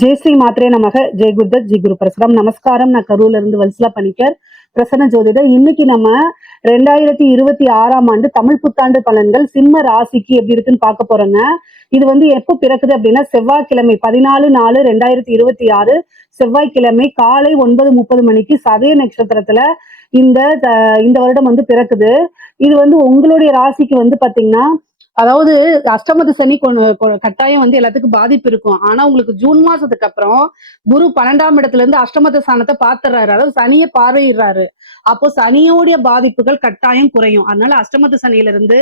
ஜெய் ஸ்ரீ மாத்ரே நமக. ஜெய் குருதத் ஜி குரு பரசுராம். நமஸ்காரம். நான் கரூர்ல இருந்து வல்சலா பணிக்கர், பிரசன்ன ஜோதிடர். இன்னைக்கு நம்ம 2026ஆம் ஆண்டு தமிழ் புத்தாண்டு பலன்கள் சிம்ம ராசிக்கு எப்படி இருக்குன்னு பார்க்க போறோங்க. இது எப்போ பிறக்குது அப்படின்னா செவ்வாய்க்கிழமை 14/4/2026 செவ்வாய்க்கிழமை காலை 9:30 மணிக்கு சதய நட்சத்திரத்துல இந்த இந்த வருடம் பிறக்குது. இது உங்களுடைய ராசிக்கு பாத்தீங்கன்னா, அதாவது அஷ்டமத்து சனி கட்டாயம் எல்லாத்துக்கும் பாதிப்பு இருக்கும். ஆனா உங்களுக்கு ஜூன் மாசத்துக்கு அப்புறம் குரு 12ஆம் இடத்துல இருந்து அஷ்டமத்து ஸ்தானத்தை பார்த்துறாரு, அதாவது சனியை பார்வையிடுறாரு. அப்போ சனியோடைய பாதிப்புகள் கட்டாயம் குறையும். அதனால அஷ்டமத்து சனியில இருந்து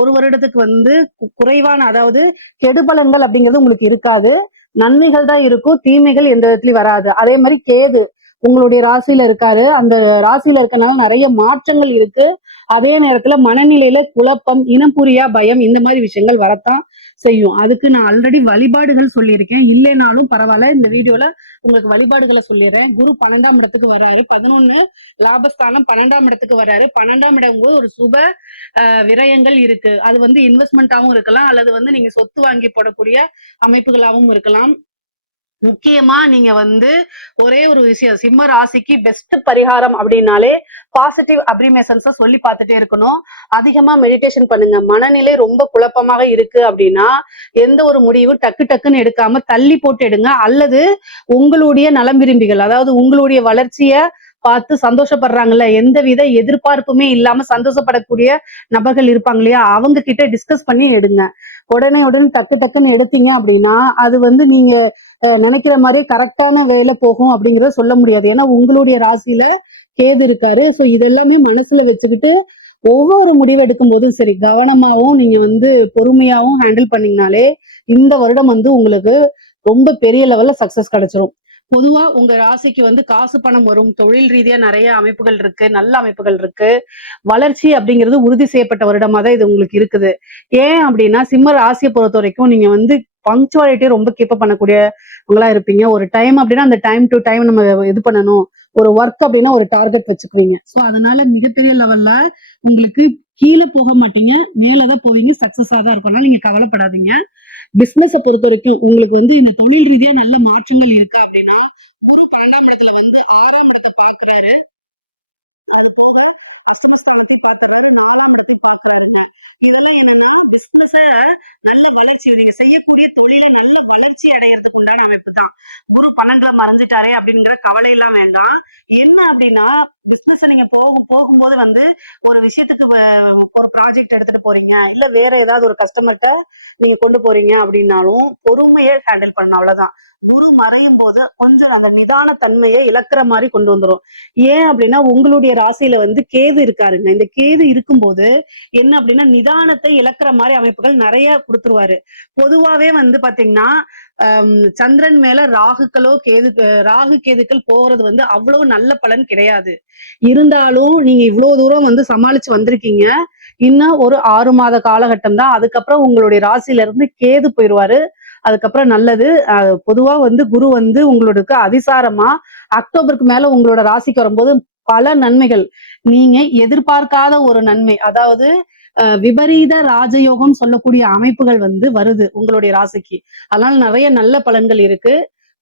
ஒரு வருடத்துக்கு குறைவான, அதாவது கெடுபலன்கள் அப்படிங்கிறது உங்களுக்கு இருக்காது. நன்மைகள் தான் இருக்கும், தீமைகள் எந்த விதத்துலயும் வராது. அதே மாதிரி கேது உங்களுடைய ராசியில இருக்காரு. அந்த ராசியில இருக்கனால நிறைய மாற்றங்கள் இருக்கு. அதே நேரத்துல மனநிலையில குழப்பம், இனம் புரியா பயம், இந்த மாதிரி விஷயங்கள் வரத்தான் செய்யும். அதுக்கு நான் ஆல்ரெடி வழிபாடுகள் சொல்லியிருக்கேன். இல்லைனாலும் பரவாயில்ல, இந்த வீடியோல உங்களுக்கு வழிபாடுகளை சொல்லிடுறேன். குரு 12ஆம் இடத்துக்கு வர்றாரு. 11 லாபஸ்தானம் 12ஆம் இடத்துக்கு வர்றாரு. 12ஆம் இடம் ஒரு சுப விரயங்கள் இருக்கு. அது இன்வெஸ்ட்மெண்டாவும் இருக்கலாம், அல்லது நீங்க சொத்து வாங்கி போடக்கூடிய அமைப்புகளாகவும் இருக்கலாம். முக்கியமா நீங்க ஒரே ஒரு விஷயம், சிம்ம ராசிக்கு பெஸ்ட் பரிகாரம் அப்படின்னாலே பாசிட்டிவ் அப்ரிமேஷன்ஸ சொல்லி பார்த்துட்டே இருக்கணும். அதிகமா மெடிடேஷன் பண்ணுங்க. மனநிலை ரொம்ப குழப்பமாக இருக்கு அப்படின்னா எந்த ஒரு முடிவும் டக்கு டக்குன்னு எடுக்காம தள்ளி போட்டு எடுங்க. அல்லது உங்களுடைய நலம் விரும்பிகள், அதாவது உங்களுடைய வளர்ச்சிய பார்த்து சந்தோஷப்படுறாங்கல்ல, எந்தவித எதிர்பார்ப்புமே இல்லாம சந்தோஷப்படக்கூடிய நபர்கள் இருப்பாங்க இல்லையா, அவங்க கிட்ட டிஸ்கஸ் பண்ணி எடுங்க. உடனே டக்கு டக்குன்னு எடுத்தீங்க அப்படின்னா அது நீங்க நினைக்கிற மாதிரி கரெக்டான வேலை போகும் அப்படிங்கறத சொல்ல முடியாது. ஏன்னா உங்களுடைய ராசியில கேது இருக்காரு. சோ இதெல்லாமே மனசுல வச்சுக்கிட்டு ஒவ்வொரு முடிவு எடுக்கும் போதும் சரி, கவனமாவும் நீங்க பொறுமையாவும் ஹேண்டில் பண்ணீங்கனாலே இந்த வருடம் உங்களுக்கு ரொம்ப பெரிய லெவல்ல சக்சஸ் கிடைச்சிரும். பொதுவா உங்க ராசிக்கு காசு பணம் வரும், தொழில் ரீதியா நிறைய அமைப்புகள் இருக்கு, நல்ல அமைப்புகள் இருக்கு. வளர்ச்சி அப்படிங்கிறது உறுதி செய்யப்பட்ட வருடமா தான் இது உங்களுக்கு இருக்குது. ஏன் அப்படின்னா சிம்ம ராசியை பொறுத்த வரைக்கும் நீங்க பங்க்சுவாலிட்டி ரொம்ப கீப் பண்ணக்கூடியவங்களா இருப்பீங்க. ஒரு டைம் அப்படின்னா அந்த டைம் டு டைம் நம்ம இது பண்ணணும். ஒரு ஒர்க் அப்படின்னா ஒரு டார்கெட் வச்சுக்குவீங்க. சோ அதனால மிகப்பெரிய லெவல்ல உங்களுக்கு கீழே போக மாட்டீங்க, மேலதான் போவீங்க. சக்சஸா தான் இருக்கும். நீங்க கவலைப்படாதீங்க. பிசினஸை பொறுத்த வரைக்கும் உங்களுக்கு இந்த தொழில் ரீதியா நல்ல மாற்றங்கள் இருக்கு அப்படின்னா குரு 12ஆம் இடத்துல 6ஆம் இடத்தை பார்க்கிறாரு. அது போக அஷ்டமஸ்தானத்தை பார்க்கறாரு, 4ஆம் இடத்தை பார்க்கறாரு. இதெல்லாம் என்னன்னா பிசினஸ நல்ல வளர்ச்சி, நீங்க செய்யக்கூடிய தொழிலை நல்ல வளர்ச்சி அடையறதுக்கு உண்டான அமைப்பு தான். குரு 12ல மறைஞ்சிட்டாரே அப்படிங்கிற கவலை எல்லாம் வேண்டாம். என்ன அப்படின்னா பிசினஸ் நீங்க போகும்போது ஒரு விஷயத்துக்கு ஒரு ப்ராஜெக்ட் எடுத்துட்டு போறீங்க, இல்ல வேற ஏதாவது ஒரு கஸ்டமர்கிட்ட நீங்க கொண்டு போறீங்க அப்படின்னாலும் பொறுமையை ஹேண்டில் பண்ணணும். அவ்வளவுதான். குரு மறையும் போது கொஞ்சம் அந்த நிதான தன்மையை இழக்கிற மாதிரி கொண்டு வந்துரும். ஏன் அப்படின்னா உங்களுடைய ராசியில கேது இருக்காருங்க. இந்த கேது இருக்கும்போது என்ன அப்படின்னா நிதானத்தை இழக்கிற மாதிரி அமைப்புகள் நிறைய கொடுத்துருவாரு. பொதுவாவே பாத்தீங்கன்னா சந்திரன் மேல ராகு கேதுக்கள் போறது அவ்வளவு நல்ல பலன் கிடையாது. இருந்தாலும் நீங்க இவ்வளவு தூரம் சமாளிச்சு வந்திருக்கீங்க. இன்னும் ஒரு 6 மாத காலகட்டம் தான். அதுக்கப்புறம் உங்களுடைய ராசியில இருந்து கேது போயிடுவாரு. அதுக்கப்புறம் நல்லது. பொதுவா குரு உங்களுக்கு அதிசாரமா அக்டோபருக்கு மேல உங்களோட ராசிக்கு வரும்போது பல நன்மைகள், நீங்க எதிர்பார்க்காத ஒரு நன்மை, அதாவது விபரீத ராஜயோகம் சொல்லக்கூடிய அமைப்புகள் வருது உங்களுடைய ராசிக்கு. அதனால நிறைய நல்ல பலன்கள் இருக்கு.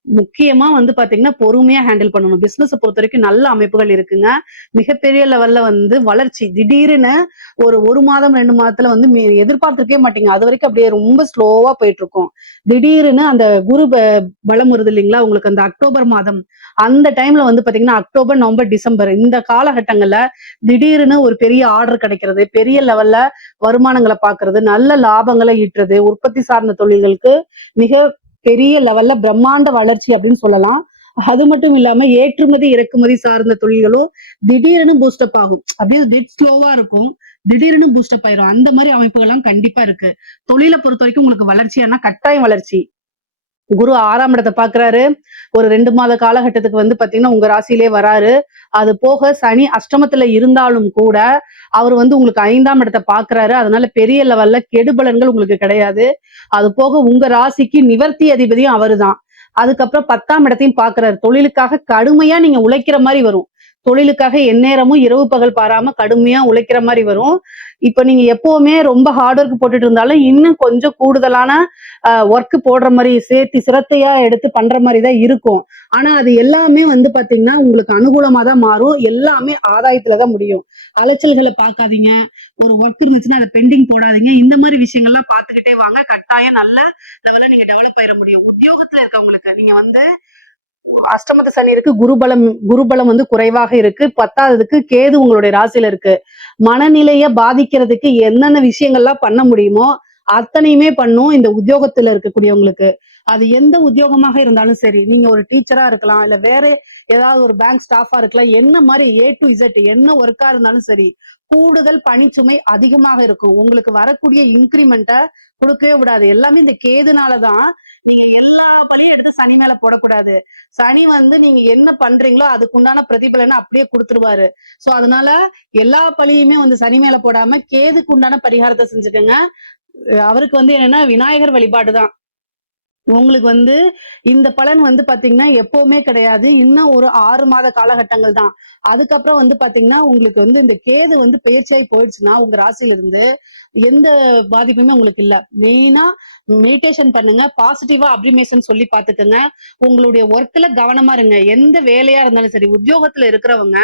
முக்கியமா பாத்தீங்கன்னா பொறுமையா ஹேண்டில் பண்ணணும். பிசினஸ் பொறுத்த வரைக்கும் நல்ல அமைப்புகள் இருக்குங்க. மிகப்பெரிய லெவல்ல வளர்ச்சி திடீர்னு ஒரு மாதம் 2 மாதத்துல எதிர்பார்த்திருக்கே மாட்டீங்க. அது வரைக்கும் அப்படியே ரொம்ப ஸ்லோவா போயிட்டு இருக்கும். திடீர்னு அந்த குரு பலம் வருது இல்லைங்களா உங்களுக்கு, அந்த அக்டோபர் மாதம் அந்த டைம்ல பாத்தீங்கன்னா அக்டோபர், நவம்பர், டிசம்பர் இந்த காலகட்டங்கள்ல திடீர்னு ஒரு பெரிய ஆர்டர் கிடைக்கிறது, பெரிய லெவல்ல வருமானங்களை பாக்குறது, நல்ல லாபங்களை ஈட்டுறது, உற்பத்தி சார்ந்த தொழில்களுக்கு மிக பெரிய லெவல்ல பிரம்மாண்ட வளர்ச்சி அப்படின்னு சொல்லலாம். அது மட்டும் இல்லாம ஏற்றுமதி இறக்குமதி சார்ந்த தொழில்களும் திடீர்னு பூஸ்டப் ஆகும். அப்படியே டெட் ஸ்லோவா இருக்கும், திடீர்னு பூஸ்டப் ஆயிரும். அந்த மாதிரி அமைப்புகள் எல்லாம் கண்டிப்பா இருக்கு. தொழிலை பொறுத்த வரைக்கும் உங்களுக்கு வளர்ச்சியானா கட்டாயம் வளர்ச்சி. குரு 6ஆம் இடத்தை பாக்குறாரு. ஒரு 2 மாத காலகட்டத்துக்கு பாத்தீங்கன்னா உங்க ராசியிலே வராரு. அது போக சனி அஷ்டமத்துல இருந்தாலும் கூட அவர் உங்களுக்கு 5ஆம் இடத்தை பாக்குறாரு. அதனால பெரிய லெவல்ல கெடுபலன்கள் உங்களுக்கு கிடையாது. அது போக உங்க ராசிக்கு நிவர்த்தி அதிபதியும் அவருதான். அதுக்கப்புறம் 10ஆம் இடத்தையும் பாக்குறாரு. தொழிலுக்காக கடுமையா நீங்க உழைக்கிற மாதிரி வரும். தொழிலுக்காக எந்நேரமும் இரவு பகல் பாராம கடுமையா உழைக்கிற மாதிரி வரும். இப்ப நீங்க எப்பவுமே ரொம்ப ஹார்ட் ஒர்க் போட்டுட்டு இருந்தாலும் இன்னும் கொஞ்சம் கூடுதலான ஒர்க் போடுற மாதிரி சேர்த்து சிரத்தையா எடுத்து பண்ற மாதிரி தான் இருக்கும். ஆனா அது எல்லாமே வந்து பாத்தீங்கன்னா உங்களுக்கு அனுகூலமா தான் மாறும். எல்லாமே ஆதாயத்துலதான் முடியும். அலைச்சல்களை பார்க்காதீங்க. ஒரு ஒர்க் இருந்துச்சுன்னா அதை பெண்டிங் போடாதீங்க. இந்த மாதிரி விஷயங்கள்லாம் பார்த்துக்கிட்டே வாங்க. கட்டாயம் நல்ல லெவல்ல நீங்க டெவலப் ஆயிட முடியும். உத்தியோகத்துல இருக்கவங்களுக்கு நீங்க வந்து அஷ்டமத்து சனி இருக்கு, குருபலம் வந்து குறைவாக இருக்கு. 10வதுக்கு கேது உங்களுடைய ராசியில இருக்கு. மனநிலைய பாதிக்கிறதுக்கு என்னென்ன விஷயங்கள்லாம் பண்ண முடியுமோ அத்தனையுமே பண்ணும் இந்த உத்தியோகத்துல இருக்கக்கூடியவங்களுக்கு. அது எந்த உத்தியோகமாக இருந்தாலும் சரி, நீங்க ஒரு டீச்சரா இருக்கலாம், இல்ல வேற ஏதாவது ஒரு பேங்க் ஸ்டாஃபா இருக்கலாம், என்ன மாதிரி A to Z என்ன ஒர்க்கா இருந்தாலும் சரி, கூடுதல் பணிச்சுமை அதிகமாக இருக்கும். உங்களுக்கு வரக்கூடிய இன்கிரிமெண்ட்டை கொடுக்கவே விடாது. எல்லாமே இந்த கேதுனாலதான். நீங்க எல்லா பழியும் எடுத்து சனி மேல போடக்கூடாது. சனி வந்து நீங்க என்ன பண்றீங்களோ அதுக்கு உண்டான பிரதிபலனை அப்படியே கொடுத்துருவாரு. சோ அதனால எல்லா பழியுமே வந்து சனி மேல போடாம கேதுக்கு உண்டான பரிகாரத்தை செஞ்சுக்கோங்க. அவருக்கு வந்து என்னன்னா விநாயகர் வழிபாடுதான். உங்களுக்கு வந்து இந்த பலன் வந்து பாத்தீங்கன்னா எப்பவுமே கிடையாது. இன்னும் ஒரு 6 மாத காலகட்டங்கள் தான். அதுக்கப்புறம் வந்து பாத்தீங்கன்னா உங்களுக்கு வந்து இந்த கேது வந்து பெயர்ச்சியாகி போயிடுச்சுன்னா உங்க ராசியில இருந்து எந்த பாதிப்புமே உங்களுக்கு இல்ல. மெயினா மெடிடேஷன் பண்ணுங்க, பாசிட்டிவா அப்ரிமேஷன் சொல்லி பாத்துக்கோங்க. உங்களுடைய ஒர்க்ல கவனமா இருங்க. எந்த வேலையா இருந்தாலும் சரி, உத்தியோகத்துல இருக்கிறவங்க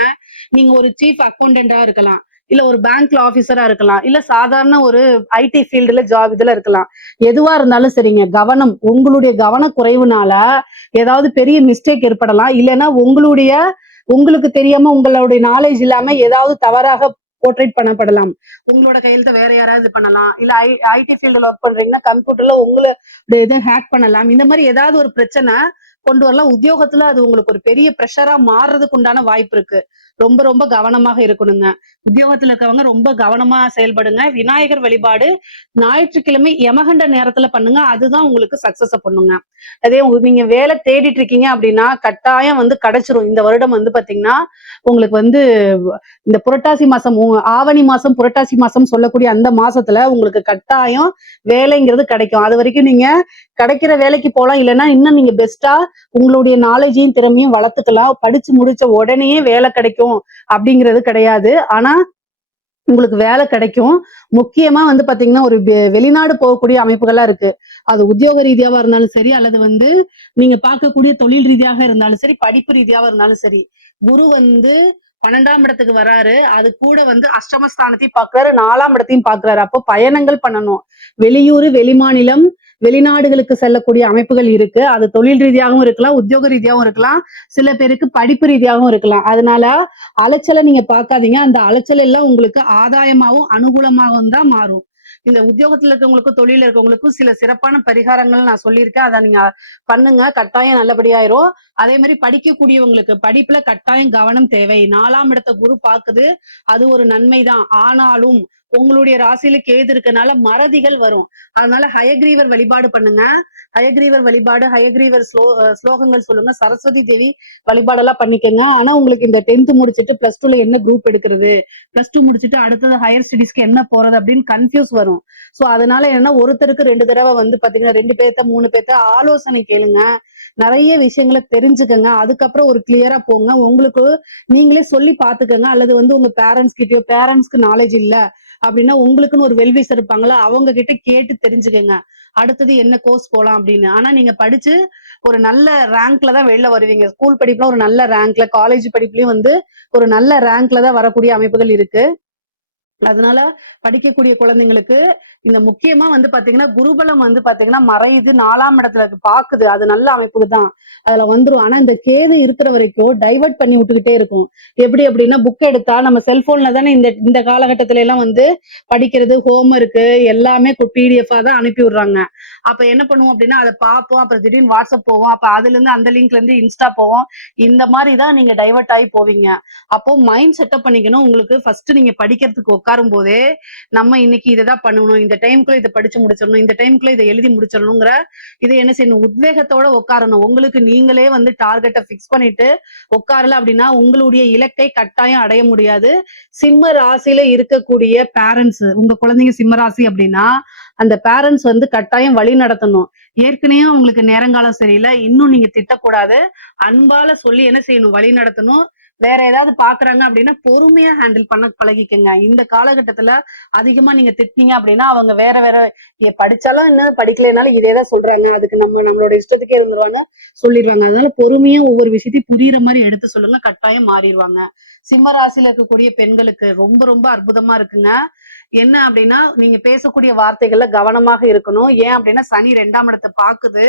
நீங்க ஒரு சீஃப் அக்கௌண்டண்டா இருக்கலாம், இல்ல ஒரு பேங்க்ல ஆபீசரா இருக்கலாம், இல்ல சாதாரண ஒரு ஐடி ஃபீல்டுல ஜாப் இதுல இருக்கலாம். எதுவா இருந்தாலும் சரிங்க, கவனம். உங்களுடைய கவன குறைவுனால ஏதாவது பெரிய மிஸ்டேக் ஏற்படலாம். இல்லைன்னா உங்களுக்கு தெரியாம உங்களுடைய நாலேஜ் இல்லாம ஏதாவது தவறாக போர்ட்ரேட் பண்ணப்படலாம். உங்களோட கையெழுத்த வேற யாராவது பண்ணலாம். இல்ல ஐடி ஃபீல்டுல ஒர்க் பண்றீங்கன்னா கம்ப்யூட்டர்ல உங்களுடைய இதை ஹேக் பண்ணலாம். இந்த மாதிரி ஏதாவது ஒரு பிரச்சனை கொண்டு வரலாம். உத்தியோகத்துல அது உங்களுக்கு ஒரு பெரிய ப்ரெஷரா மாறுறதுக்கு உண்டான வாய்ப்பு இருக்கு. ரொம்ப ரொம்ப கவனமாக இருக்கணுங்க. உத்தியோகத்துல இருக்கவங்க ரொம்ப கவனமா செயல்படுங்க. விநாயகர் வழிபாடு ஞாயிற்றுக்கிழமை யமகண்ட நேரத்துல பண்ணுங்க. அதுதான் உங்களுக்கு சக்சஸ் பண்ணுங்க. அதே நீங்க வேலை தேடிட்டு இருக்கீங்க அப்படின்னா கட்டாயம் வந்து கிடைச்சிரும். இந்த வருடம் வந்து பாத்தீங்கன்னா உங்களுக்கு வந்து இந்த புரட்டாசி மாசம், ஆவணி மாசம், புரட்டாசி மாசம் சொல்லக்கூடிய அந்த மாசத்துல உங்களுக்கு கட்டாயம் வேலைங்கிறது கிடைக்கும். அது வரைக்கும் நீங்க கிடைக்கிற வேலைக்கு போலாம். இல்லைன்னா இன்னும் நீங்க பெஸ்டா உங்களுடைய நாலேஜையும் திறமையும் வளர்த்துக்கலாம். படிச்சு முடிச்ச உடனே வேலை கிடைக்கும் அப்படிங்கிறது கிடையாது. ஆனா உங்களுக்கு வேலை கிடைக்கும். முக்கியமா வந்து பாத்தீங்கன்னா ஒரு வெளிநாடு போகக்கூடிய அமைப்புகளா இருக்கு. அது உத்தியோக ரீதியாவா இருந்தாலும் சரி, அல்லது வந்து நீங்க பார்க்கக்கூடிய தொழில் ரீதியாக இருந்தாலும் சரி, படிப்பு ரீதியாவா இருந்தாலும் சரி. குரு வந்து 12ஆம் இடத்துக்கு வராரு. அது கூட வந்து அஷ்டமஸ்தானத்தையும் பாக்குறாரு, 4ஆம் இடத்தையும் பாக்குறாரு. அப்போ பயணங்கள் பண்ணணும். வெளியூர், வெளிமாநிலம், வெளிநாடுகளுக்கு செல்லக்கூடிய அமைப்புகள் இருக்கு. அது தொழில் ரீதியாகவும் இருக்கலாம், உத்தியோக ரீதியாகவும் இருக்கலாம், சில பேருக்கு படிப்பு ரீதியாகவும் இருக்கலாம். அதனால அலைச்சலை நீங்க பார்க்காதீங்க. அந்த அலைச்சல் எல்லாம் உங்களுக்கு ஆதாயமாகவும் அனுகூலமாகவும் தான் மாறும். இந்த உத்தியோகத்துல இருக்கவங்களுக்கும் தொழில இருக்கவங்களுக்கும் சில சிறப்பான பரிகாரங்கள் நான் சொல்லியிருக்கேன். அதை நீங்க பண்ணுங்க. கட்டாயம் நல்லபடியாயிரும். அதே மாதிரி படிக்கக்கூடியவங்களுக்கு படிப்புல கட்டாயம் கவனம் தேவை. 4ஆம் இடத்தை குரு பாக்குது. அது ஒரு நன்மைதான். ஆனாலும் உங்களுடைய ராசியில கேது இருக்கனால மறதிகள் வரும். அதனால ஹயக்ரீவர் வழிபாடு பண்ணுங்க. ஹயக்ரீவர் வழிபாடு, ஹயக்ரீவர் ஸ்லோகங்கள் சொல்லுங்க. சரஸ்வதி தேவி வழிபாடெல்லாம் பண்ணிக்கோங்க. ஆனா உங்களுக்கு இந்த 10th முடிச்சுட்டு +2ல என்ன குரூப் எடுக்கிறது, +2 முடிச்சுட்டு அடுத்தது ஹையர் ஸ்டடீஸ்க்கு என்ன போறது அப்படின்னு கன்ஃபியூஸ் வரும். சோ அதனால என்ன, ஒருத்தருக்கு 2 தடவை வந்து பாத்தீங்கன்னா 2 பேர்த்த 3 பேர்த்த ஆலோசனை கேளுங்க. நிறைய விஷயங்களை தெரிஞ்சுக்கங்க. அதுக்கப்புறம் ஒரு கிளியரா போங்க. உங்களுக்கு நீங்களே சொல்லி பாத்துக்கங்க. அல்லது வந்து உங்க பேரண்ட்ஸ்க்கு நாலேஜ் இல்ல அப்படின்னா உங்களுக்குன்னு ஒரு வெல்விசர் இருப்பாங்களா, அவங்க கிட்ட கேட்டு தெரிஞ்சுக்கங்க. அடுத்தது என்ன கோர்ஸ் போலாம் அப்படின்னு. ஆனா நீங்க படிச்சு ஒரு நல்ல ரேங்க்ல தான் வெளில வருவீங்க. ஸ்கூல் படிப்புல ஒரு நல்ல ரேங்க்ல, காலேஜ் படிப்புலயும் வந்து ஒரு நல்ல ரேங்க்ல தான் வரக்கூடிய அமைப்புகள் இருக்கு. அதனால படிக்கக்கூடிய குழந்தைங்களுக்கு இந்த முக்கியமா வந்து பாத்தீங்கன்னா குருபலம் வந்து பாத்தீங்கன்னா மறையுது, 4ஆம் இடத்துல பாக்குது. அது நல்ல அமைப்புக்கு தான் அதுல வந்துரும். ஆனா இந்த கேது இருக்கிற வரைக்கும் டைவர்ட் பண்ணி விட்டுக்கிட்டே இருக்கும். எப்படி அப்படின்னா புக் எடுத்தா நம்ம செல்போன்ல தானே இந்த இந்த காலகட்டத்துல எல்லாம் வந்து படிக்கிறது, ஹோம் ஒர்க்கு எல்லாமே PDF-ஆ தான் அனுப்பி விடுறாங்க. அப்ப என்ன பண்ணுவோம் அப்படின்னா அதை பார்ப்போம். அப்புறம் திடீர்னு வாட்ஸ்அப் போவோம். அப்ப அதுல இருந்து அந்த லிங்க்ல இருந்து இன்ஸ்டா போவோம். இந்த மாதிரிதான் நீங்க டைவர்ட் ஆகி போவீங்க. அப்போ மைண்ட் செட்டப் பண்ணிக்கணும். உங்களுக்கு ஃபர்ஸ்ட் நீங்க படிக்கிறதுக்கு உட்காரும் போதே நம்ம இன்னைக்கு இதைதான் பண்ணணும், இந்த டைம்குள்ள இதை படிச்சு முடிச்சிடணும், இந்த டைம்குள்ள இதை எழுதி முடிச்சிடணுங்கிற இதை என்ன செய்யணும், உத்வேகத்தோட உட்காரணும். உங்களுக்கு நீங்களே வந்து டார்கெட்டை பிக்ஸ் பண்ணிட்டு உட்காரல அப்படின்னா உங்களுடைய இலக்கை கட்டாயம் அடைய முடியாது. சிம்ம ராசியில இருக்கக்கூடிய பேரண்ட்ஸ், உங்க குழந்தைங்க சிம்ம ராசி அப்படின்னா அந்த பேரண்ட்ஸ் வந்து கட்டாயம் வழி நடத்தணும். ஏற்கனவே உங்களுக்கு நேரங்காலம் சரியில்லை, இன்னும் நீங்க திட்டக்கூடாது. அன்பால சொல்லி என்ன செய்யணும், வழி நடத்தணும். வேற ஏதாவது பாக்குறாங்க அப்படின்னா பொறுமையா ஹேண்டில் பண்ண பழகிக்கங்க. இந்த காலகட்டத்துல அதிகமா நீங்க திட்டினீங்க அப்படின்னா அவங்க வேற வேற படிச்சாலும் என்ன படிக்கலைனாலும் இதேதான் சொல்றாங்க, அதுக்கு நம்மளோட இஷ்டத்துக்கே இருந்துருவாங்க சொல்லிடுவாங்க. அதனால பொறுமையா ஒவ்வொரு விஷயத்தையும் புரியுற மாதிரி எடுத்து சொல்லுங்க, கட்டாயம் மாறிடுவாங்க. சிம்ம ராசியில இருக்கக்கூடிய பெண்களுக்கு ரொம்ப ரொம்ப அற்புதமா இருக்குங்க. என்ன அப்படின்னா நீங்க பேசக்கூடிய வார்த்தைகள்ல கவனமாக இருக்கணும். ஏன் அப்படின்னா சனி 2ஆம் இடத்தை பாக்குது.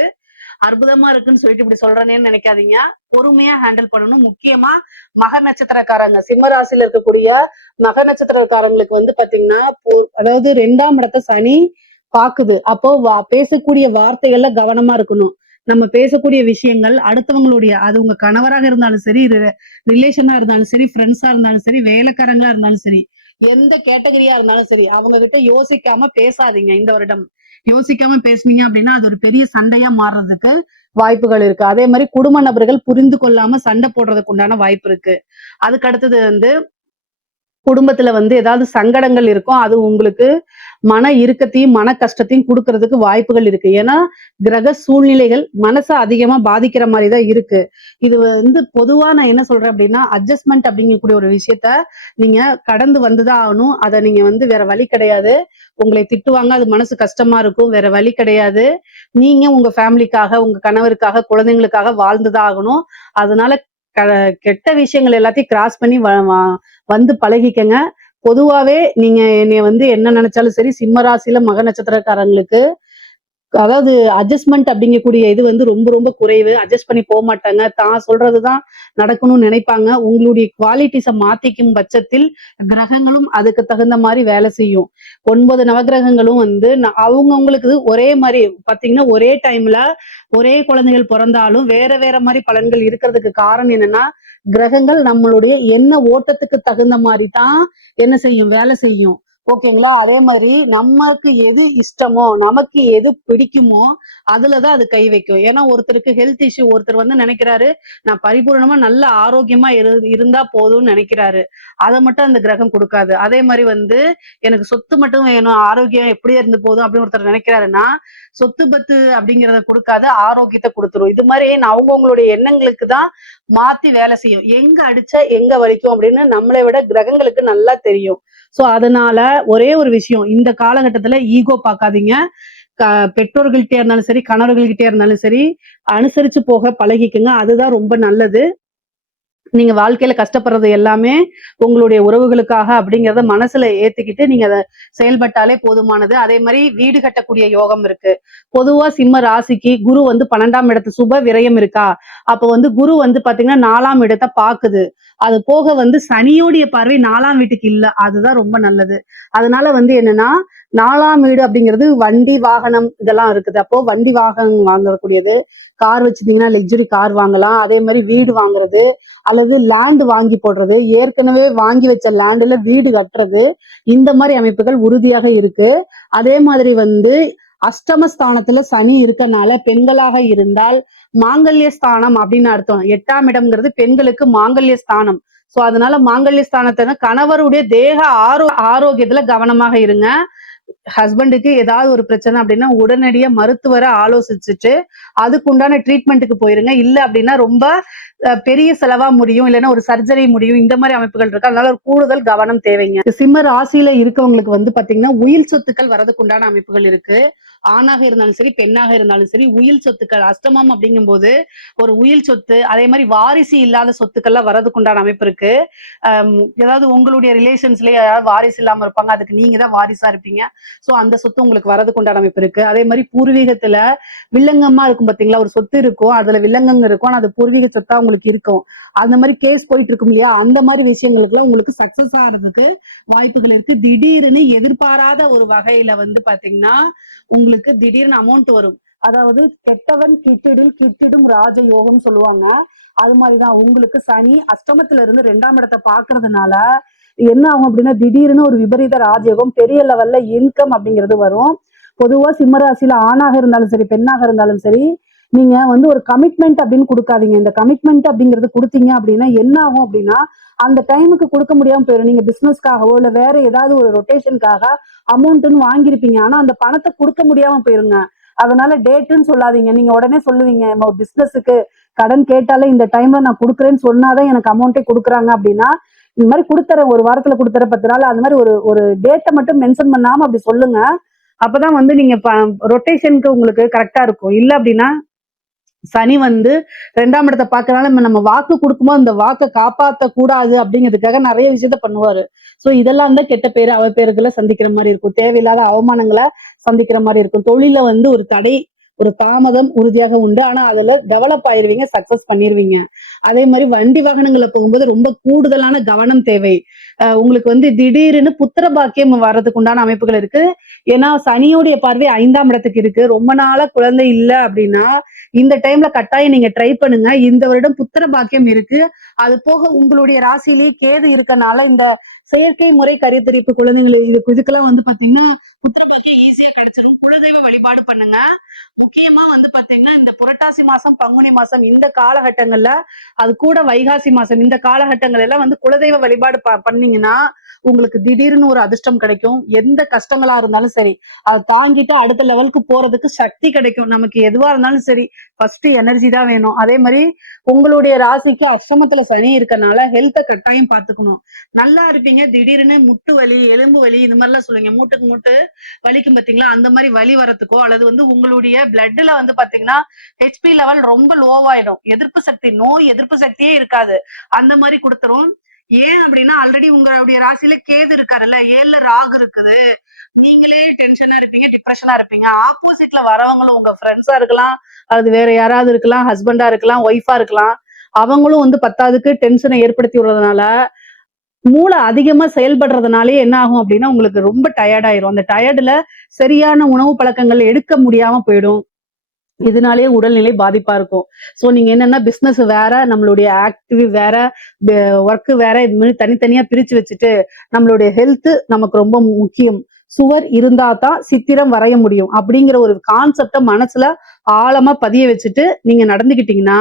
அற்புதமா இருக்குன்னு சொல்லிட்டு இப்படி சொல்றேனேன்னு நினைக்காதீங்க. பொறுமையா ஹேண்டில் பண்ணணும். முக்கியமா மக நட்சத்திரக்காரங்க, சிம்ம ராசியில இருக்கக்கூடிய மக நட்சத்திரக்காரங்களுக்கு வந்து பாத்தீங்கன்னா அதாவது 2ஆம் இடத்தை சனி பாக்குது. அப்போ பேசக்கூடிய வார்த்தைகள்ல கவனமா இருக்கணும். நம்ம பேசக்கூடிய விஷயங்கள் அடுத்தவங்களுடைய, அது உங்க கணவராக இருந்தாலும் சரி, ரிலேஷனா இருந்தாலும் சரி, ஃப்ரெண்ட்ஸா இருந்தாலும் சரி, வேலைக்காரங்களா இருந்தாலும் சரி, எந்த கேட்டகரியா இருந்தாலும் சரி, அவங்க கிட்ட யோசிக்காம பேசாதீங்க. இந்த வருடம் யோசிக்காம பேசுனீங்க அப்படின்னா அது ஒரு பெரிய சண்டையா மாறுறதுக்கு வாய்ப்புகள் இருக்கு. அதே மாதிரி குடும்ப நபர்கள் புரிந்து கொள்ளாம சண்டை போடுறதுக்கு உண்டான வாய்ப்பு இருக்கு. அதுக்கு அடுத்தது வந்து குடும்பத்துல வந்து ஏதாவது சங்கடங்கள் இருக்கும், அது உங்களுக்கு மன இறுக்கத்தையும் மன கஷ்டத்தையும் கொடுக்கறதுக்கு வாய்ப்புகள் இருக்கு. ஏன்னா கிரக சூழ்நிலைகள் மனசை அதிகமா பாதிக்கிற மாதிரிதான் இருக்கு. இது வந்து பொதுவா நான் என்ன சொல்றேன் அப்படின்னா அட்ஜஸ்ட்மெண்ட் அப்படிங்கக்கூடிய ஒரு விஷயத்த நீங்க கடந்து வந்துதான் ஆகணும். அதை நீங்க வந்து வேற வழி கிடையாது. உங்களை திட்டுவாங்க, அது மனசு கஷ்டமா இருக்கும், வேற வழி கிடையாது. நீங்க உங்க ஃபேமிலிக்காக, உங்க கணவருக்காக, குழந்தைங்களுக்காக வாழ்ந்துதான் ஆகணும். அதனால கெட்ட விஷயங்கள் எல்லாத்தையும் கிராஸ் பண்ணி வந்து பழகிக்கங்க. பொதுவாவே நீங்க என்னைய வந்து என்ன நினைச்சாலும் சரி, சிம்ம ராசியில மக நட்சத்திரக்காரங்களுக்கு அதாவது அட்ஜஸ்ட்மெண்ட் அப்படிங்கக்கூடிய இது வந்து ரொம்ப ரொம்ப குறைவு. அட்ஜஸ்ட் பண்ணி போக மாட்டாங்க. தான் சொல்றதுதான் நடக்கணும்னு நினைப்பாங்க. உங்களுடைய குவாலிட்டிஸை மாத்திக்கும் பட்சத்தில் கிரகங்களும் அதுக்கு தகுந்த மாதிரி வேலை செய்யும். 9 நவகிரகங்களும் வந்து அவங்கவுங்களுக்கு ஒரே மாதிரி பாத்தீங்கன்னா ஒரே டைம்ல ஒரே குழந்தைகள் பிறந்தாலும் வேற வேற மாதிரி பலன்கள் இருக்கிறதுக்கு காரணம் என்னன்னா கிரகங்கள் நம்மளுடைய என்ன ஓட்டத்துக்கு தகுந்த மாதிரி தான் என்ன செய்யும், வேலை செய்யும். ஓகேங்களா? அதே மாதிரி நமக்கு எது இஷ்டமோ, நமக்கு எது பிடிக்குமோ அதுலதான் அது கை வைக்கும். ஏன்னா ஒருத்தருக்கு ஹெல்த் இஷ்யூ, ஒருத்தர் வந்து நினைக்கிறாரு நான் பரிபூர்ணமா நல்ல ஆரோக்கியமா இருந்தா போதும்னு நினைக்கிறாரு. அதை மட்டும் அந்த கிரகம் கொடுக்காது. அதே மாதிரி வந்து எனக்கு சொத்து மட்டும் வேணும், ஆரோக்கியம் எப்படியே இருந்து போதும் அப்படின்னு ஒருத்தர் நினைக்கிறாருன்னா சொத்து பத்து அப்படிங்கிறத கொடுக்காத ஆரோக்கியத்தை கொடுத்துரும். இது மாதிரி அவங்கவுங்களுடைய எண்ணங்களுக்கு தான் மாத்தி வேலை செய்யும். எங்க அடிச்சா எங்க வலிக்கும் அப்படின்னு நம்மளை விட கிரகங்களுக்கு நல்லா தெரியும். சோ அதனால ஒரே ஒரு விஷயம், இந்த காலகட்டத்துல ஈகோ பார்க்காதீங்க. பெற்றோர்கள்கிட்ட இருந்தாலும் சரி, கணவர்கள்கிட்ட இருந்தாலும் சரி, அனுசரிச்சு போக பழகிக்குங்க. அதுதான் ரொம்ப நல்லது. நீங்க வாழ்க்கையில கஷ்டப்படுறது எல்லாமே உங்களுடைய உறவுகளுக்காக அப்படிங்கறத மனசுல ஏத்துக்கிட்டு நீங்க அதை செயல்பட்டாலே போதுமானது. அதே மாதிரி வீடு கட்டக்கூடிய யோகம் இருக்கு. பொதுவா சிம்ம ராசிக்கு குரு வந்து 12ஆம் இடத்து சுப விரயம் இருக்கா, அப்ப வந்து குரு வந்து பாத்தீங்கன்னா 4ஆம் இடத்தை பாக்குது. அது போக வந்து சனியோடைய பார்வை 4ஆம் வீட்டுக்கு இல்ல, அதுதான் ரொம்ப நல்லது. அதனால வந்து என்னன்னா 4ஆம் வீடு அப்படிங்கிறது வண்டி வாகனம் இதெல்லாம் இருக்குது. அப்போ வண்டி வாகனம் வாங்கக்கூடியது, கார் வச்சிருந்தீங்கன்னா லக்ஸுரி கார் வாங்கலாம். அதே மாதிரி வீடு வாங்குறது அல்லது லேண்ட் வாங்கி போடுறது, ஏற்கனவே வாங்கி வச்ச லேண்ட்ல வீடு கட்டுறது, இந்த மாதிரி அமைப்புகள் உறுதியாக இருக்கு. அதே மாதிரி வந்து அஷ்டமஸ்தானத்துல சனி இருக்கனால பெண்களாக இருந்தால் மாங்கல்ய ஸ்தானம் அப்படின்னு அர்த்தம். 8ஆம் இடம்ங்கிறது பெண்களுக்கு மாங்கல்ய ஸ்தானம். சோ அதனால மாங்கல்ய ஸ்தானத்தை கணவருடைய தேக ஆரோக்கியத்துல கவனமாக இருங்க. ஹஸ்பண்டுக்கு ஏதாவது ஒரு பிரச்சனை அப்படின்னா உடனடியா மருத்துவரை ஆலோசிச்சுட்டு அதுக்குண்டான ட்ரீட்மெண்ட்டுக்கு போயிருங்க. இல்ல அப்படின்னா ரொம்ப பெரிய செலவா முடியும், இல்லைன்னா ஒரு சர்ஜரி முடியும். இந்த மாதிரி அமைப்புகள் இருக்கு. அதனால ஒரு கூடுதல் கவனம் தேவைங்க. சிம்ம ராசியில இருக்கவங்களுக்கு வந்து பாத்தீங்கன்னா உயில் சொத்துக்கள் வரதுக்கு உண்டான அமைப்புகள் இருக்கு. ஆணாக இருந்தாலும் சரி, பெண்ணாக இருந்தாலும் சரி, உயில் சொத்துக்கள் அஷ்டமம் அப்படிங்கும் போது ஒரு உயில் சொத்து, அதே மாதிரி வாரிசு இல்லாத சொத்துக்கள்லாம் வரதுக்கு உண்டான அமைப்பு இருக்கு. ஏதாவது உங்களுடைய ரிலேஷன்ஸ்லயே யாராவது வாரிசு இல்லாம இருப்பாங்க, அதுக்கு நீங்க தான் வாரிசா இருப்பீங்க. சோ அந்த சொத்து உங்களுக்கு வரதுக்கு உண்டான அமைப்பு இருக்கு. அதே மாதிரி பூர்வீகத்துல வில்லங்கமா இருக்கும் பாத்தீங்களா, ஒரு சொத்து இருக்கும், அதுல வில்லங்கம் இருக்கும், ஆனா அது பூர்வீக சொத்தா உங்களுக்கு இருக்கும். அந்த மாதிரி கேஸ் போயிட்டு இருக்கும் இல்லையா, அந்த மாதிரி விஷயங்களுக்குலாம் உங்களுக்கு சக்சஸ் ஆகிறதுக்கு வாய்ப்புகள் இருக்கு. திடீர்னு எதிர்பாராத ஒரு வகையில வந்து பாத்தீங்கன்னா உங்களுக்கு திடீர்னு அமௌண்ட் வரும். அதாவது கெட்டவன் கிட்டிடும் ராஜயோகம் சொல்லுவாங்க. அது மாதிரிதான் உங்களுக்கு சனி அஷ்டமத்துல இருந்து 2ஆம் இடத்தை பாக்குறதுனால என்ன ஆகும் அப்படின்னா திடீர்னு ஒரு விபரீத ராஜயோகம், பெரிய லெவல்ல இன்கம் அப்படிங்கிறது வரும். பொதுவா சிம்மராசியில ஆணாக இருந்தாலும் சரி, பெண்ணாக இருந்தாலும் சரி, நீங்க வந்து ஒரு கமிட்மெண்ட் அப்படின்னு கொடுக்காதீங்க. இந்த கமிட்மெண்ட் அப்படிங்கிறது கொடுத்தீங்க அப்படின்னா என்ன ஆகும் அப்படின்னா அந்த டைமுக்கு கொடுக்க முடியாம போயிடும். நீங்க பிசினஸ்க்காகவோ இல்ல வேற ஏதாவது ஒரு ரொட்டேஷனுக்காக அமௌண்ட்னு வாங்கியிருப்பீங்க, ஆனா அந்த பணத்தை கொடுக்க முடியாம போயிருங்க. அதனால டேட்டுன்னு சொல்லாதீங்க. நீங்க உடனே சொல்லுவீங்க நம்ம பிசினஸுக்கு கடன் கேட்டாலே இந்த டைம்ல நான் கொடுக்குறேன்னு சொன்னாதான் எனக்கு அமௌண்ட்டே கொடுக்குறாங்க அப்படின்னா, இந்த மாதிரி கொடுத்துறேன், ஒரு வாரத்துல கொடுத்துறேன், 10 நாள், அந்த மாதிரி ஒரு ஒரு டேட்டை மட்டும் மென்ஷன் பண்ணாம அப்படி சொல்லுங்க. அப்பதான் வந்து நீங்க ரொட்டேஷனுக்கு உங்களுக்கு கரெக்டா இருக்கும். இல்ல அப்படின்னா சனி வந்து 2ஆம் இடத்தை பார்க்கறனால நம்ம வாக்கு கொடுக்கும்போது அந்த வாக்கை காப்பாற்ற கூடாது அப்படிங்கிறதுக்காக நிறைய விஷயத்த பண்ணுவாரு. சோ இதெல்லாம் தான் கெட்ட பேரு அவப்பேறுகளை சந்திக்கிற மாதிரி இருக்கும். தேவையில்லாத அவமானங்களை சந்திக்கிற மாதிரி இருக்கும். தொழில வந்து ஒரு தடை, ஒரு தாமதம் உறுதியாக உண்டு. ஆனா அதுல டெவலப் ஆயிருவீங்க, சக்சஸ் பண்ணிருவீங்க. அதே மாதிரி வண்டி வாகனங்களை போகும்போது ரொம்ப கூடுதலான கவனம் தேவை. உங்களுக்கு வந்து திடீர்னு புத்திர பாக்கியம் வர்றதுக்கு உண்டான அமைப்புகள் இருக்கு. ஏன்னா சனியோடைய பார்வை 5ஆம் இடத்துக்கு இருக்கு. ரொம்ப நாளா குழந்தை இல்லை அப்படின்னா இந்த டைம்ல கட்டாயம் நீங்க ட்ரை பண்ணுங்க. இந்த வருடம் புத்திர பாக்கியம் இருக்கு. அது போக உங்களுடைய ராசியிலேயே கேது இருக்கனால இந்த செயற்கை முறை கருத்தரிப்பு குழந்தைங்களுக்கு இதுக்கெல்லாம் வந்து பாத்தீங்கன்னா புத்திர பாக்கியம் ஈஸியா கிடைச்சிடும். குலதெய்வ வழிபாடு பண்ணுங்க. முக்கியமா வந்து பாத்தீங்கன்னா இந்த புரட்டாசி மாசம், பங்குனி மாசம் இந்த காலகட்டங்கள்ல, அது கூட வைகாசி மாசம் இந்த காலகட்டங்கள் எல்லாம் வந்து குலதெய்வ வழிபாடு பண்ணீங்கன்னா உங்களுக்கு திடீர்னு ஒரு அதிர்ஷ்டம் கிடைக்கும். எந்த கஷ்டங்களா இருந்தாலும் சரி அதை தாங்கிட்டு அடுத்த லெவலுக்கு போறதுக்கு சக்தி கிடைக்கும். நமக்கு எதுவா இருந்தாலும் சரி ஃபர்ஸ்ட் எனர்ஜி தான் வேணும். அதே மாதிரி உங்களுடைய ராசிக்கு அஷ்டமத்துல சனி இருக்கனால ஹெல்த்தை கட்டாயம் பார்த்துக்கணும். நல்லா இருப்பீங்க, திடீர்னு முட்டு வலி, எலும்பு வலி, இந்த மாதிரி எல்லாம் சொல்லுவீங்க. மூட்டுக்கு மூட்டு வலிக்கும் பாத்தீங்களா, அந்த மாதிரி வலி வரத்துக்கோ அல்லது வந்து உங்களுடைய பிளட்ல வந்து பாத்தீங்கன்னா ஹெச்பி லெவல் ரொம்ப லோவாயிடும். எதிர்ப்பு சக்தி, நோய் எதிர்ப்பு சக்தியே இருக்காது, அந்த மாதிரி கொடுத்துரும். ஏன் அப்படின்னா ஆல்ரெடி உங்களுடைய ராசியில கேது இருக்காருல்ல, 7ல ராகு இருக்குது. நீங்களே டென்ஷனா இருப்பீங்க, டிப்ரெஷனா இருப்பீங்க. ஆப்போசிட்ல வரவங்களும் உங்க ஃப்ரெண்ட்ஸா இருக்கலாம், அது வேற யாராவது இருக்கலாம், ஹஸ்பண்டா இருக்கலாம், ஒய்ஃபா இருக்கலாம். அவங்களும் வந்து 10க்கு டென்ஷனை ஏற்படுத்தி விடுறதுனால மூளை அதிகமா செயல்படுறதுனாலே என்ன ஆகும் அப்படின்னா உங்களுக்கு ரொம்ப டயர்ட் ஆயிரும். அந்த டயர்டுல சரியான உணவு பழக்கங்கள் எடுக்க முடியாம போயிடும். இதனாலேயே உடல்நிலை பாதிப்பா இருக்கும். சோ நீங்க என்னன்னா பிசினஸ் வேற, நம்மளுடைய ஆக்டிவ் வேற, ஒர்க் வேற, இது மாதிரி தனித்தனியா பிரிச்சு வச்சுட்டு நம்மளுடைய ஹெல்த் நமக்கு ரொம்ப முக்கியம். சுவர் இருந்தா தான் சித்திரம் வரைய முடியும் அப்படிங்கிற ஒரு கான்செப்டை மனசுல ஆழமா பதிய வச்சுட்டு நீங்க நடந்துகிட்டீங்கன்னா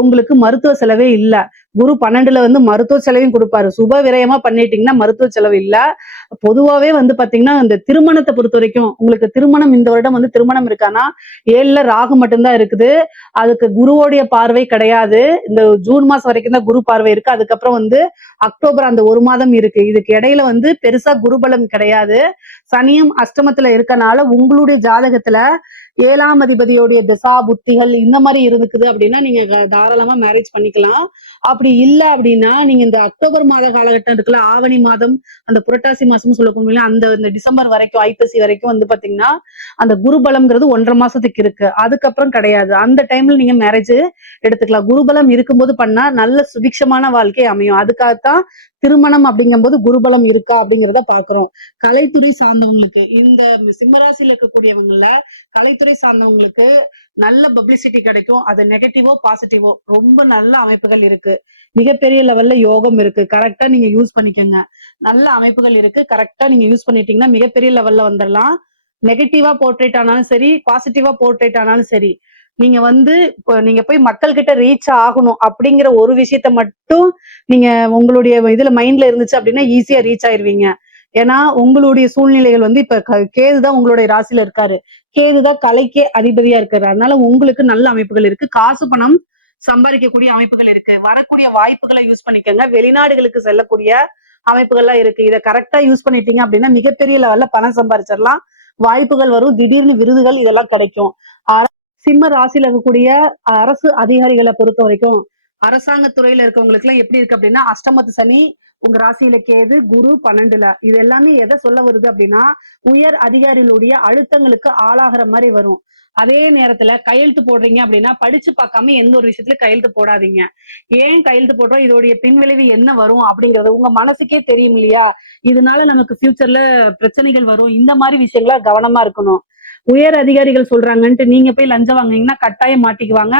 உங்களுக்கு மருத்துவ செலவே இல்ல. குரு 12ல வந்து மருத்துவ செலவையும் கொடுப்பாரு. சுப விரயமா பண்ணிட்டீங்கன்னா மருத்துவ செலவு இல்ல. பொதுவாவே வந்து பாத்தீங்கன்னா இந்த திருமணத்தை பொறுத்த வரைக்கும் உங்களுக்கு திருமணம் இந்த வருடம் வந்து திருமணம் இருக்கானா 7ல ராகு மட்டும்தான் இருக்குது. அதுக்கு குருவோடைய பார்வை கிடையாது. இந்த ஜூன் மாசம் வரைக்கும் தான் குரு பார்வை இருக்கு. அதுக்கப்புறம் வந்து அக்டோபர் அந்த ஒரு மாதம் இருக்கு. இதுக்கு இடையில வந்து பெருசா குருபலம் கிடையாது. சனியும் அஷ்டமத்துல இருக்கனால உங்களுடைய ஜாதகத்துல 7ஆம் அதிபதியோடைய திசா புத்திகள் இந்த மாதிரி இருக்குது அப்படின்னா நீங்க தாராளமா மேரேஜ் பண்ணிக்கலாம். அப்படி இல்லை அப்படின்னா நீங்க இந்த அக்டோபர் மாத காலகட்டம் இருக்குல்ல, ஆவணி மாதம், அந்த புரட்டாசி மாசம் சொல்லக்கூடிய அந்த இந்த டிசம்பர் வரைக்கும், ஐப்பசி வரைக்கும் வந்து பாத்தீங்கன்னா அந்த குருபலம்ங்கிறது 1.5 மாசத்துக்கு இருக்கு. அதுக்கப்புறம் கிடையாது. அந்த டைம்ல நீங்க மேரேஜ் எடுத்துக்கலாம். குருபலம் இருக்கும்போது பண்ணா நல்ல சுபிக்ஷமான வாழ்க்கை அமையும். அதுக்காகத்தான் திருமணம் அப்படிங்கும்போது குருபலம் இருக்கா அப்படிங்கிறத பாக்குறோம். கலைத்துறை சார்ந்தவங்களுக்கு, இந்த சிம்மராசியில இருக்கக்கூடியவங்கள கலைத்துறை சார்ந்தவங்களுக்கு நல்ல பப்ளிசிட்டி கிடைக்கும். அது நெகட்டிவோ பாசிட்டிவோ ரொம்ப நல்ல அமைப்புகள் இருக்கு. மிகப்பெரிய லெவல்ல யோகம் இருக்கு. கரெக்டா நீங்க யூஸ் பண்ணிக்கோங்க. நல்ல அமைப்புகள் இருக்கு. கரெக்டா நீங்க யூஸ் பண்ணிட்டீங்கன்னா மிகப்பெரிய லெவல்ல வந்துடலாம். நெகட்டிவா போர்ட்ரேட் ஆனாலும் சரி, பாசிட்டிவா போர்ட்ரேட் ஆனாலும் சரி, நீங்க வந்து நீங்க போய் மக்கள் கிட்ட ரீச் ஆகணும் அப்படிங்கிற ஒரு விஷயத்த மட்டும் நீங்க உங்களுடைய இதுல மைண்ட்ல இருந்துச்சு அப்படின்னா ஈஸியா ரீச் ஆயிருவீங்க. ஏன்னா உங்களுடைய சூழ்நிலைகள் வந்து இப்ப கேதுதான் உங்களுடைய ராசியில இருக்காரு. கேதுதான் கலைக்கே அதிபதியா இருக்காரு. அதனால உங்களுக்கு நல்ல அமைப்புகள் இருக்கு. காசு பணம் சம்பாதிக்கக்கூடிய அமைப்புகள் இருக்கு. வரக்கூடிய வாய்ப்புகளை யூஸ் பண்ணிக்கோங்க. வெளிநாடுகளுக்கு செல்லக்கூடிய அமைப்புகள்லாம் இருக்கு. இதை கரெக்டா யூஸ் பண்ணிட்டீங்க அப்படின்னா மிகப்பெரிய லெவல்ல பணம் சம்பாதிச்சிடலாம். வாய்ப்புகள் வரும், திடீர்னு விருதுகள் இதெல்லாம் கிடைக்கும். சிம்ம ராசியில இருக்கக்கூடிய அரசு அதிகாரிகளை பொறுத்த வரைக்கும் அரசாங்க துறையில இருக்கவங்களுக்கு எல்லாம் எப்படி இருக்கு அப்படின்னா அஷ்டமத்து சனி, உங்க ராசியில கேது, குரு 12ல, இது எல்லாமே எதை சொல்ல வருது அப்படின்னா உயர் அதிகாரிகளுடைய அழுத்தங்களுக்கு ஆளாகிற மாதிரி வரும். அதே நேரத்துல கையெழுத்து போடுறீங்க அப்படின்னா படிச்சு பார்க்காம எந்த ஒரு விஷயத்துல கையெழுத்து போடாதீங்க. ஏன் கையெழுத்து போடுறோம், இதோடைய பின்விளைவு என்ன வரும் அப்படிங்கறது உங்க மனசுக்கே தெரியும் இல்லையா. இதனால நமக்கு ஃபியூச்சர்ல பிரச்சனைகள் வரும். இந்த மாதிரி விஷயங்கள கவனமா இருக்கணும். உயர் அதிகாரிகள் சொல்றாங்கன்ட்டு நீங்க போய் லஞ்சம் வாங்குனீங்கன்னா கட்டாயம் மாட்டிக்குவாங்க.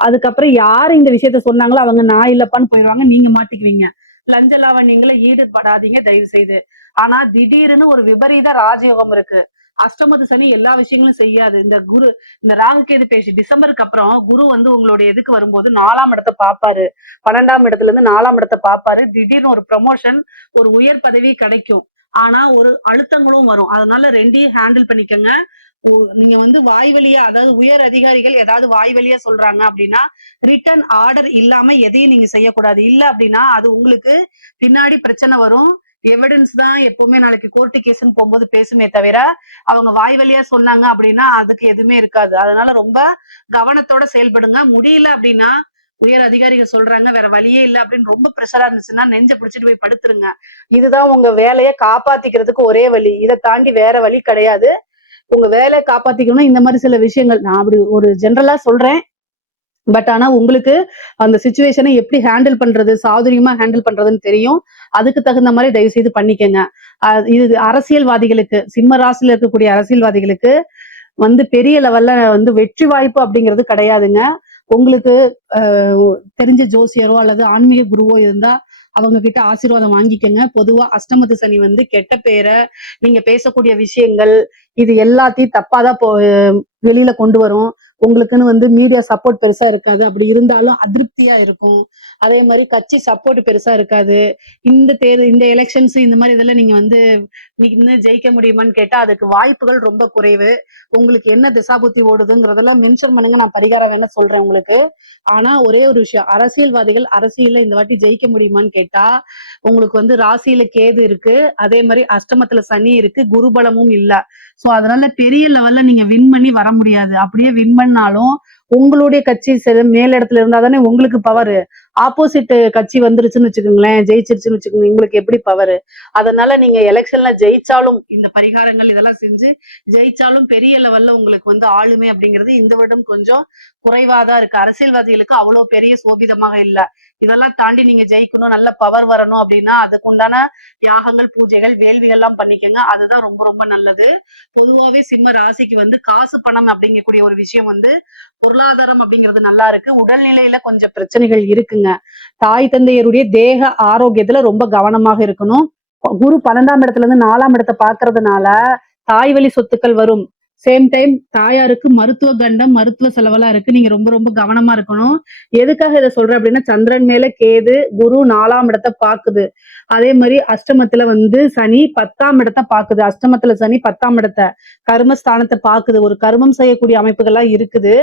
அதுக்கப்புறம் யாரு இந்த விஷயத்த சொன்னாங்களோ அவங்க நான் இல்லப்பான்னு போயிடுவாங்க, நீங்க மாட்டிக்குவீங்க. லஞ்ச லாவண்யங்களை ஈடுபடாதீங்க தயவு செய்து. ஆனா திடீர்னு ஒரு விபரீத ராஜயோகம் இருக்கு. அஷ்டமத்து சனி எல்லா விஷயங்களும் செய்யாது. இந்த ராகு கேது பேசி டிசம்பருக்கு அப்புறம் குரு வந்து உங்களுடைய எதுக்கு வரும்போது 4ஆம் இடத்தை பார்ப்பாரு. 12ஆம் இடத்துல இருந்து 4ஆம் இடத்தை பார்ப்பாரு. திடீர்னு ஒரு ப்ரமோஷன், ஒரு உயர் பதவி கிடைக்கும். ஆனா ஒரு அழுத்தங்களும் வரும். அதனால ரெண்டையும் ஹேண்டில் பண்ணிக்கங்க. நீங்க வந்து வாய் வழியா, அதாவது உயர் அதிகாரிகள் ஏதாவது வாய் வழியா சொல்றாங்க அப்படின்னா ரிட்டன் ஆர்டர் இல்லாம எதையும் நீங்க செய்யக்கூடாது. இல்ல அப்படின்னா அது உங்களுக்கு பின்னாடி பிரச்சனை வரும். எவிடன்ஸ் தான் எப்பவுமே நாளைக்கு கோர்ட்டு கேஸ்ன்னு போகும்போது பேசுமே தவிர அவங்க வாய் வழியா சொன்னாங்க அப்படின்னா அதுக்கு எதுவுமே இருக்காது. அதனால ரொம்ப கவனத்தோட செயல்படுங்க. முடியல அப்படின்னா உயர் அதிகாரிகள் சொல்றாங்க வேற வழியே இல்ல அப்படின்னு ரொம்ப ப்ரெஷரா இருந்துச்சுன்னா நெஞ்ச பிடிச்சிட்டு போய் படுத்துருங்க. இதுதான் உங்க வேலையை காப்பாத்திக்கிறதுக்கு ஒரே வழி. இதை தாண்டி வேற வழி கிடையாது. உங்க வேலையை காப்பாத்திக்கணும்னா இந்த மாதிரி சில விஷயங்கள் நான் அப்படி ஒரு ஜென்ரலா சொல்றேன். பட் ஆனா உங்களுக்கு அந்த சிச்சுவேஷனை எப்படி ஹேண்டில் பண்றது, சாதுரியமா ஹேண்டில் பண்றதுன்னு தெரியும். அதுக்கு தகுந்த மாதிரி தயவு செய்து பண்ணிக்கங்க. இது அரசியல்வாதிகளுக்கு, சிம்ம ராசியில இருக்கக்கூடிய அரசியல்வாதிகளுக்கு வந்து பெரிய லெவல்ல வந்து வெற்றி வாய்ப்பு அப்படிங்கிறது கிடையாதுங்க. உங்களுக்கு தெரிஞ்ச ஜோசியரோ அல்லது ஆன்மீக குருவோ இருந்தா அவங்க கிட்ட ஆசீர்வாதம் வாங்கிக்கங்க. பொதுவா அஷ்டமத்து சனி வந்து கெட்ட பேரை, நீங்க பேசக்கூடிய விஷயங்கள், இது எல்லாத்தையும் தப்பாதான் வெளியில கொண்டு வரும். உங்களுக்குன்னு வந்து மீடியா சப்போர்ட் பெருசா இருக்காது. அப்படி இருந்தாலும் அதிருப்தியா இருக்கும். அதே மாதிரி கட்சி சப்போர்ட் பெருசா இருக்காது. இந்த எலெக்ஷன்ஸ் இந்த மாதிரி இதெல்லாம் நீங்க வந்து நின்னு ஜெயிக்க முடியுமான்னு கேட்டா அதுக்கு வாய்ப்புகள் ரொம்ப குறைவு. உங்களுக்கு என்ன திசாபுத்தி ஓடுதுங்கிறதெல்லாம் மென்ஷன் பண்ணுங்க, நான் பரிகாரம் வேணா சொல்றேன் உங்களுக்கு. ஆனா ஒரே ஒரு விஷயம், அரசியல்வாதிகள் அரசியல்ல இந்த வாட்டி ஜெயிக்க முடியுமான்னு கேட்டா உங்களுக்கு வந்து ராசியில கேது இருக்கு, அதே மாதிரி அஷ்டமத்துல சனி இருக்கு, குருபலமும் இல்ல. சோ அதனால பெரிய லெவல்ல நீங்க வின் பண்ணி வர முடியாது. அப்படியே வின் பண்ணாலும் உங்களுடைய கட்சி மேலிடத்துல இருந்தா தானே உங்களுக்கு பவர். ஆப்போசிட் கட்சி வந்துருச்சுன்னு வச்சுக்கோங்களேன், ஜெயிச்சிருச்சுன்னு வச்சுக்கோங்க, உங்களுக்கு எப்படி பவர்? அதனால நீங்க எலெக்ஷன்ல ஜெயிச்சாலும் இந்த பரிகாரங்கள் இதெல்லாம் செஞ்சு ஜெயிச்சாலும் பெரிய லெவல்ல உங்களுக்கு வந்து ஆளுமை அப்படிங்கிறது இந்த வருடம் கொஞ்சம் குறைவாதான் இருக்கு. அரசியல்வாதிகளுக்கு அவ்வளவு பெரிய சோபிதமாக இல்ல. இதெல்லாம் தாண்டி நீங்க ஜெயிக்கணும், நல்ல பவர் வரணும் அப்படின்னா அதுக்குண்டான தியாகங்கள், பூஜைகள், வேள்விகள் எல்லாம் பண்ணிக்கங்க. அதுதான் ரொம்ப ரொம்ப நல்லது. பொதுவாவே சிம்ம ராசிக்கு வந்து காசு பணம் அப்படிங்கக்கூடிய ஒரு விஷயம் வந்து பொருளாதாரம் அப்படிங்கிறது நல்லா இருக்கு. உடல்நிலையில கொஞ்சம் பிரச்சனைகள் இருக்குங்க. தாய் தந்தையருடைய தேக ஆரோக்கியத்துல ரொம்ப கவனமாக இருக்கணும். குரு 12ஆம் இடத்துல இருந்து 4ஆம் இடத்தை பாக்குறதுனால தாய் வழி சொத்துக்கள் வரும். சேம் டைம் தாயாருக்கு மருத்துவ கண்டம், மருத்துவ செலவெல்லாம் இருக்கு. நீங்க ரொம்ப ரொம்ப கவனமா இருக்கணும். எதுக்காக இதை சொல்றேன் அப்படின்னா சந்திரன் மேல கேது, குரு 4ஆம் இடத்தை பாக்குது. அதே மாதிரி அஷ்டமத்துல வந்து சனி 10ஆம் இடத்தை பாக்குது. அஷ்டமத்துல சனி 10ஆம் இடத்தை கர்மஸ்தானத்தை பாக்குது. ஒரு கர்மம் செய்யக்கூடிய அமைப்புகள்லாம் இருக்குது.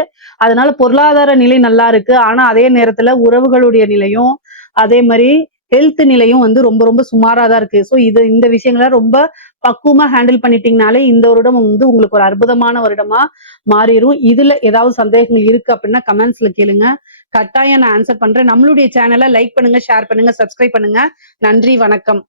அதனால பொருளாதார நிலை நல்லா இருக்கு. ஆனா அதே நேரத்துல உறவுகளுடைய நிலையும் அதே மாதிரி ஹெல்த் நிலையும் வந்து ரொம்ப ரொம்ப சுமாரா தான் இருக்கு. ஸோ இந்த விஷயங்களை ரொம்ப பக்குவமா ஹேண்டில் பண்ணிட்டீங்கனாலே இந்த வருடம் வந்து உங்களுக்கு ஒரு அற்புதமான வருடமா மாறிடும். இதுல ஏதாவது சந்தேகங்கள் இருக்கு அப்படின்னா கமெண்ட்ஸ்ல கேளுங்க, கட்டாயம் நான் ஆன்சர் பண்றேன். நம்மளுடைய சேனலை லைக் பண்ணுங்க, ஷேர் பண்ணுங்க, சப்ஸ்கிரைப் பண்ணுங்க. நன்றி, வணக்கம்.